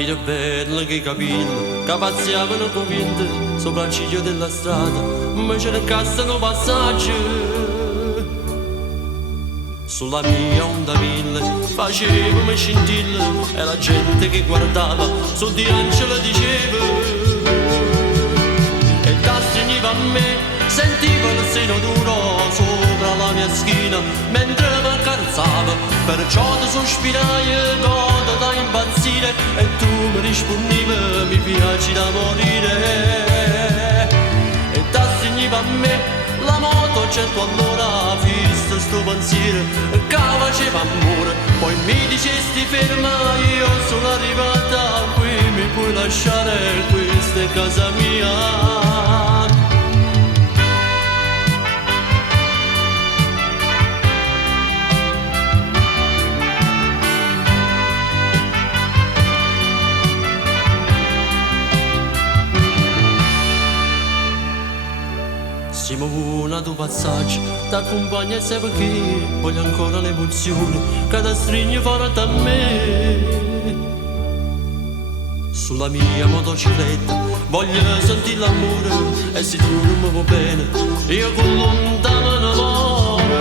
Figlio bello che capello, che pazziavano convinti sopra il ciglio della strada, ma ce ne cassano passaggi. Sulla mia onda mille facevamo scintille e la gente che guardava su di angelo diceva e da stringeva a me, sentivo il seno duro sopra la mia schiena mentre mi accarezzava, perciò ti sospirai godo da impazzire e tu mi rispondevi mi piaci da morire e da stringeva a me la moto certo allora visto sto pensiero che faceva amore poi mi dicesti ferma io sono arrivata qui mi puoi lasciare questa è casa mia. Siamo una tu passaggio, t'accompagna e sai perché voglio ancora l'emozione che ti stringe fuori da me. Sulla mia motocicletta voglio sentire l'amore e se tu non mi vuoi bene io con lontano innamoro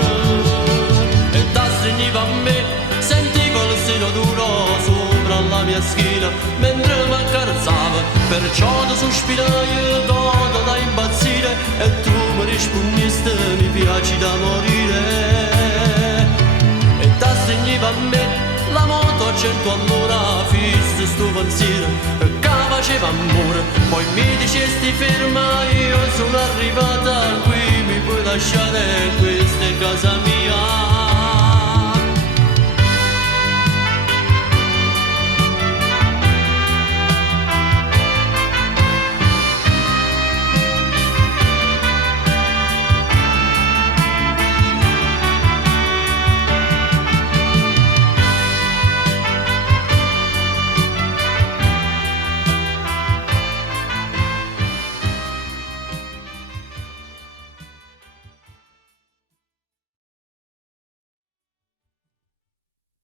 e ti stringiva a me, sentivo il seno duro sopra la mia schiena mentre mi accarezzava, perciò ti sospirai godo da impazzire e tu mi rispondiste mi piaci da morire e ti stringiva a me la moto certo allora fisso sto pensiero che faceva amore poi mi dicesti ferma io sono arrivata qui mi puoi lasciare questa è casa mia.